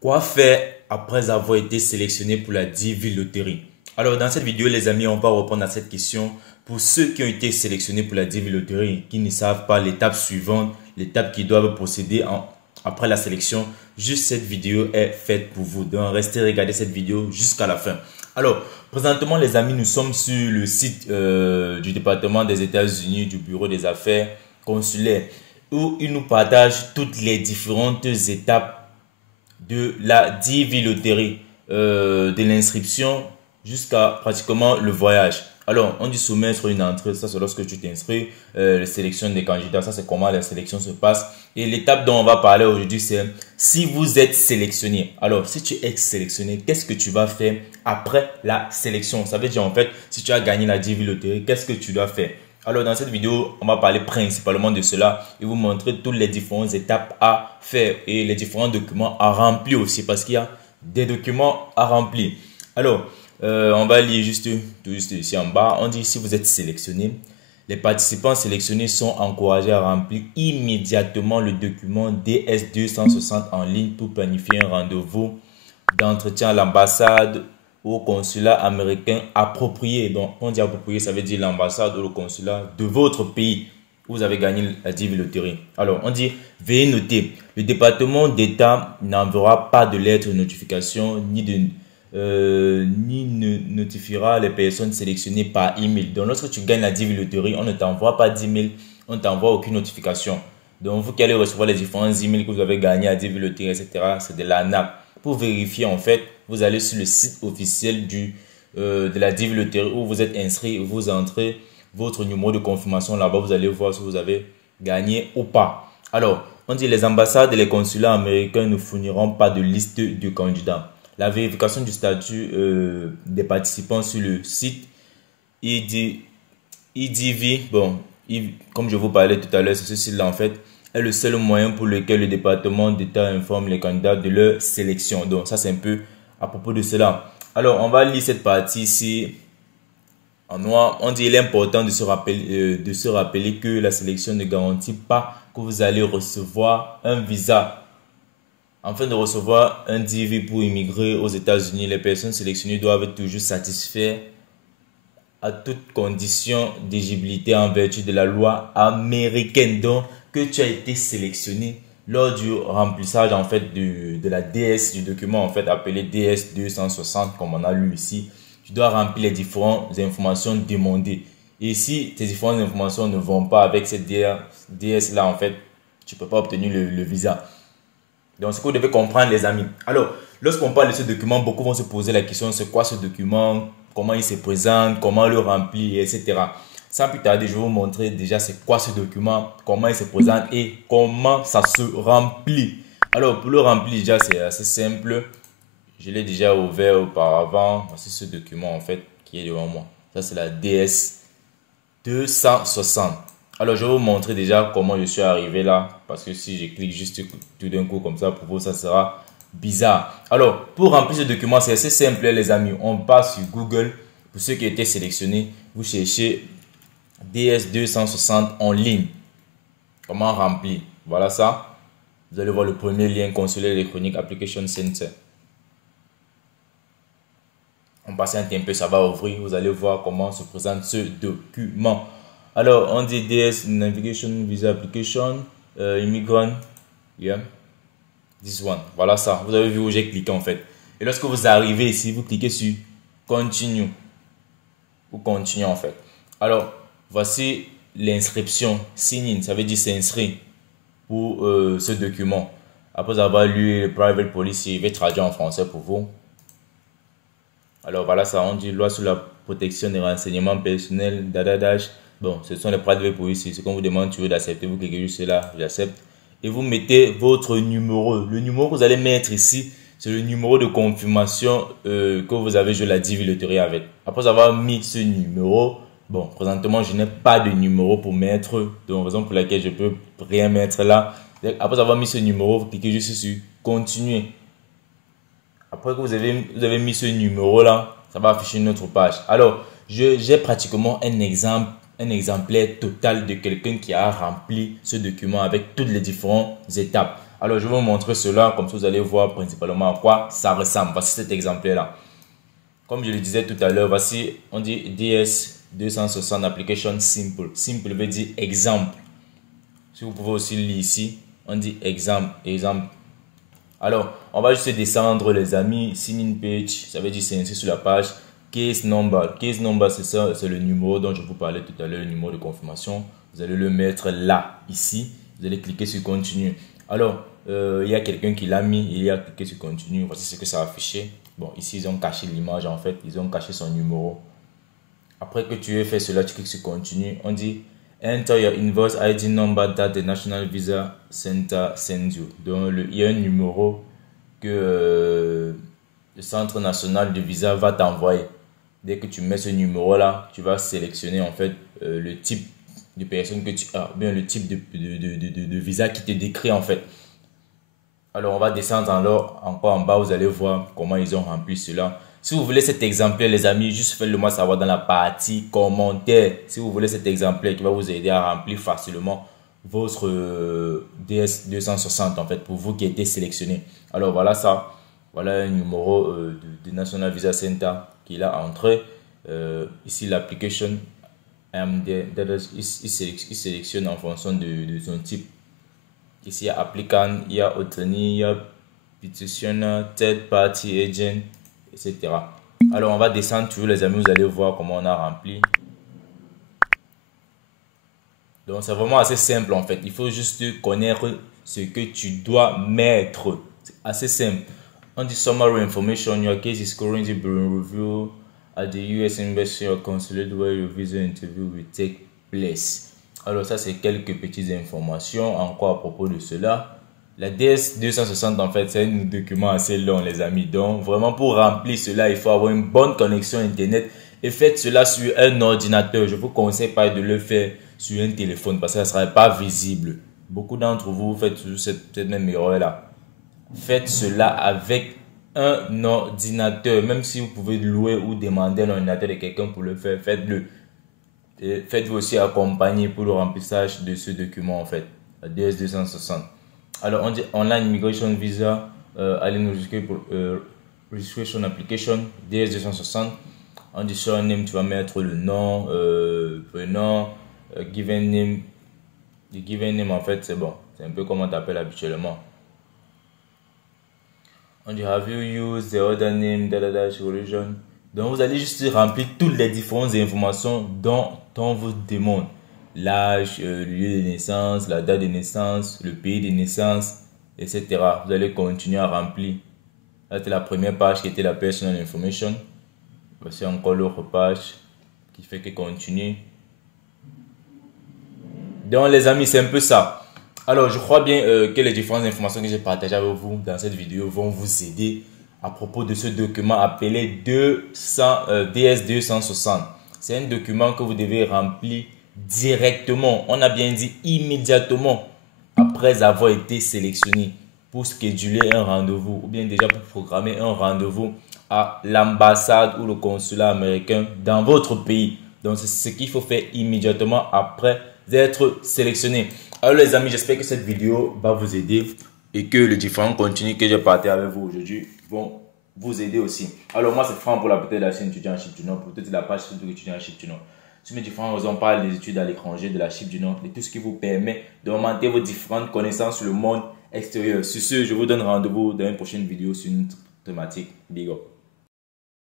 Quoi faire après avoir été sélectionné pour la DV Loterie? Alors, dans cette vidéo, les amis, on va répondre à cette question. Pour ceux qui ont été sélectionnés pour la DV Loterie, qui ne savent pas l'étape suivante, l'étape qu'ils doivent procéder après la sélection, juste cette vidéo est faite pour vous. Donc, restez regarder cette vidéo jusqu'à la fin. Alors, présentement, les amis, nous sommes sur le site du département des États-Unis, du bureau des affaires consulaires, où ils nous partagent toutes les différentes étapes de la DV Loterie, de l'inscription jusqu'à pratiquement le voyage. Alors, on dit soumettre une entrée, ça c'est lorsque tu t'inscris, la sélection des candidats, ça c'est comment la sélection se passe. Et l'étape dont on va parler aujourd'hui, c'est si vous êtes sélectionné. Alors, si tu es sélectionné, qu'est-ce que tu vas faire après la sélection? Ça veut dire en fait, si tu as gagné la DV Loterie, qu'est-ce que tu dois faire? Alors, dans cette vidéo, on va parler principalement de cela et vous montrer toutes les différentes étapes à faire et les différents documents à remplir aussi parce qu'il y a des documents à remplir. Alors, on va lire juste ici en bas. On dit si vous êtes sélectionné, les participants sélectionnés sont encouragés à remplir immédiatement le document DS260 en ligne pour planifier un rendez-vous d'entretien à l'ambassade au consulat américain approprié. Donc, on dit approprié, ça veut dire l'ambassade ou le consulat de votre pays où vous avez gagné la DV Loterie. Alors, on dit, veuillez noter, le département d'État n'enverra pas de lettre de notification ni ne notifiera les personnes sélectionnées par email. Donc, lorsque tu gagnes la DV Loterie, on ne t'envoie pas d'email, on ne t'envoie aucune notification. Donc, vous qui allez recevoir les différents emails que vous avez gagnés à DV Loterie, etc., c'est de l'ANAP. Pour vérifier, en fait, vous allez sur le site officiel de la DV Loterie où vous êtes inscrit, vous entrez votre numéro de confirmation là-bas, vous allez voir si vous avez gagné ou pas. Alors, on dit les ambassades et les consulats américains ne fourniront pas de liste de candidats. La vérification du statut des participants sur le site EDV, bon, comme je vous parlais tout à l'heure, ce site-là en fait est le seul moyen pour lequel le département d'État informe les candidats de leur sélection. Donc ça c'est un peu à propos de cela. Alors on va lire cette partie ici en noir. On dit il est important de se rappeler que la sélection ne garantit pas que vous allez recevoir un visa. Afin de recevoir un DV pour immigrer aux États-Unis, les personnes sélectionnées doivent toujours satisfaire à toutes conditions d'éligibilité en vertu de la loi américaine. Donc, que tu as été sélectionné lors du remplissage en fait de la DS, du document en fait appelé DS 260 comme on a lu ici, tu dois remplir les différentes informations demandées. Et si tes différentes informations ne vont pas avec cette DS là en fait, tu ne peux pas obtenir le visa. Donc, ce que vous devez comprendre, les amis. Alors, lorsqu'on parle de ce document, beaucoup vont se poser la question, c'est quoi ce document? Comment il se présente? Comment le remplir? Etc. Sans plus tarder, je vais vous montrer déjà c'est quoi ce document, comment il se présente et comment ça se remplit. Alors, pour le remplir, déjà, c'est assez simple. Je l'ai déjà ouvert auparavant. Voici ce document, en fait, qui est devant moi. Ça, c'est la DS 260. Alors, je vais vous montrer déjà comment je suis arrivé là. Parce que si je clique juste tout d'un coup comme ça, pour vous, ça sera bizarre. Alors, pour remplir ce document, c'est assez simple, les amis. On passe sur Google. Pour ceux qui étaient sélectionnés, vous cherchez DS260 en ligne. Comment remplir? Voilà ça. Vous allez voir le premier lien, consulat électronique Application Center. On patiente un peu, ça va ouvrir. Vous allez voir comment se présente ce document. Alors, on dit DS Navigation Visa Application, Immigrant, yeah, this one. Voilà ça. Vous avez vu où j'ai cliqué en fait. Et lorsque vous arrivez ici, vous cliquez sur Continue. Ou Continue en fait. Alors, voici l'inscription. Sign in, ça veut dire s'inscrire pour ce document. Après avoir lu le Private Policy, je vais traduire en français pour vous. Alors voilà ça, on dit loi sur la protection des renseignements personnels, dadadash. Bon, ce sont les private policy. Ce qu'on vous demande, tu veux d'accepter, vous cliquez juste là, j'accepte. Et vous mettez votre numéro. Le numéro que vous allez mettre ici, c'est le numéro de confirmation que vous avez joué la DV Loterie avec. Après avoir mis ce numéro, bon, présentement, je n'ai pas de numéro pour mettre, donc raison pour laquelle je peux rien mettre là. Après avoir mis ce numéro, vous cliquez juste sur continuer. Après que vous avez mis ce numéro là, ça va afficher une autre page. Alors, j'ai pratiquement un exemplaire total de quelqu'un qui a rempli ce document avec toutes les différentes étapes. Alors, je vais vous montrer cela, comme ça vous allez voir principalement à quoi ça ressemble. Voici cet exemplaire-là. Comme je le disais tout à l'heure, voici, on dit DS260 Application Simple. Simple veut dire exemple. Si vous pouvez aussi lire ici, on dit exemple, exemple. Alors, on va juste descendre les amis, sign in page, ça veut dire c'est ainsi sur la page. Case number, c'est ça, c'est le numéro dont je vous parlais tout à l'heure, le numéro de confirmation. Vous allez le mettre là, ici. Vous allez cliquer sur continue. Alors, il y a quelqu'un qui l'a mis, il y a cliqué sur continue. Voici ce que ça a affiché. Bon, ici, ils ont caché l'image en fait, ils ont caché son numéro. Après que tu aies fait cela, tu cliques sur continue. On dit enter your invoice ID number that the National Visa Center sends you. Donc, il y a un numéro que le Centre National de Visa va t'envoyer. Dès que tu mets ce numéro-là, tu vas sélectionner en fait le type de personne que tu as, bien le type de visa qui te décrit en fait. Alors, on va descendre encore en bas, vous allez voir comment ils ont rempli cela. Si vous voulez cet exemplaire, les amis, juste faites-le moi savoir dans la partie commentaires. Si vous voulez cet exemplaire qui va vous aider à remplir facilement votre DS260 en fait, pour vous qui êtes sélectionné. Alors, voilà ça. Voilà un numéro de National Visa Center qu'il a entré. Ici, l'application, il sélectionne en fonction de son type. Ici, il y a applicant, il y a attorney, il y a petitioner, third party agent, etc. Alors, on va descendre toujours, les amis, vous allez voir comment on a rempli. Donc, c'est vraiment assez simple en fait. Il faut juste connaître ce que tu dois mettre. C'est assez simple. On dit summary information, your case is currently being reviewed at the US Embassy or Consulate where your visa interview will take place. Alors ça, c'est quelques petites informations encore à propos de cela. La DS260 en fait, c'est un document assez long les amis. Donc vraiment pour remplir cela, il faut avoir une bonne connexion internet. Et faites cela sur un ordinateur. Je ne vous conseille pas de le faire sur un téléphone parce que ça ne sera pas visible. Beaucoup d'entre vous faites cette même erreur là. Faites cela avec un ordinateur. Même si vous pouvez louer ou demander un ordinateur de quelqu'un pour le faire, faites-le. Et faites-vous aussi accompagner pour le remplissage de ce document en fait, DS260. Alors on dit Online Immigration Visa, allez nous jusqu'à pour Registration Application, DS260. On dit surname, tu vas mettre le nom, prénom, given name. Le given name en fait c'est bon, c'est un peu comme on t'appelle habituellement. On dit have you used the other name, religion. Donc vous allez juste remplir toutes les différentes informations dont on vous demande. L'âge, le lieu de naissance, la date de naissance, le pays de naissance, etc. Vous allez continuer à remplir. Là, c'est la première page qui était la personal information. Voici encore l'autre page qui fait que continue. Donc les amis, c'est un peu ça. Alors je crois bien que les différentes informations que j'ai partagées avec vous dans cette vidéo vont vous aider à propos de ce document appelé DS260. C'est un document que vous devez remplir directement. On a bien dit immédiatement après avoir été sélectionné pour scheduler un rendez-vous ou bien déjà pour programmer un rendez-vous à l'ambassade ou le consulat américain dans votre pays. Donc c'est ce qu'il faut faire immédiatement après d'être sélectionné. Alors les amis, j'espère que cette vidéo va vous aider et que les différents contenus que j'ai partagés avec vous aujourd'hui vont vous aider aussi. Alors moi c'est Franck pour la peut-être la chaîne étudiant en Chypre du Nord, pour peut-être la page Facebook étudiant en Chypre du Nord. Sur mes différents réseaux, on parle des études à l'étranger, de la Chypre du Nord, de tout ce qui vous permet d'augmenter vos différentes connaissances sur le monde extérieur. Sur ce, je vous donne rendez-vous dans une prochaine vidéo sur une thématique. Big up.